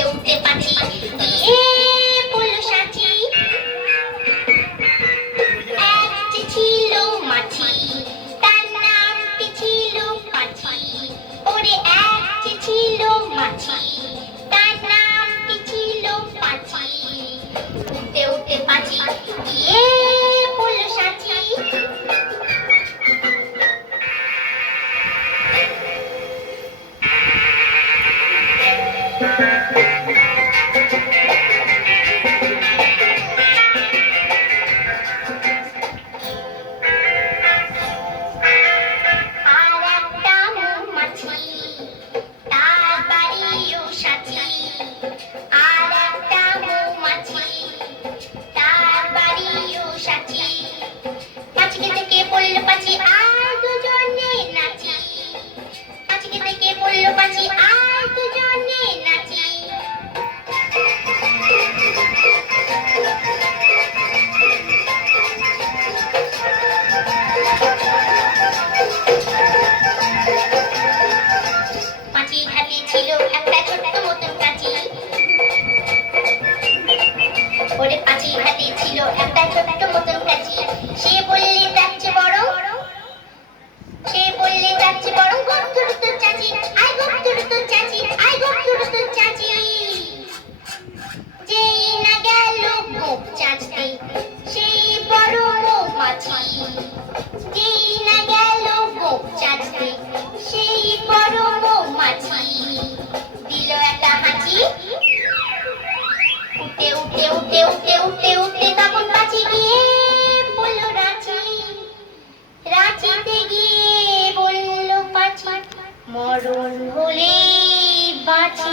উঠতে উঠতে পাছি এ বলল সাচি এক যে ছিল মাছি তার নামটি ছিল পাছি ওরে এক যে ছিল মাছি তার নামটি ছিল পাছি উঠতে উঠতে পাছি এ বলল সাচি পাছি আর দুজনে নাচি পাছি থেকে পড়ল পাছি আর দুজনে নাচি পাছির হাতে ছিল একটা ছোট্ট মতন কাঁচি ওরে পাছির হাতে ছিল একটা ছোট্ট মতন কাঁচি সে বললে যাচ্ছে বড় গপ্তুরু তোর চাচি আই গপ্তুরু তোর চাচি আই গপ্তুরু তোর চাচি যেই না গেল গোপ চাচতে সেই বড় মৌমাছি যেই না গেল গোপ চাচতে সেই বড় মৌমাছি দিল একটা হাঁচি উঠতে উঠতে উঠতে উঠতে উঠতে উঠতে তখন পাছি গিয়ে বলল রাঁচিতে গিয়ে বলল পাছি মরণ হলে বাঁচি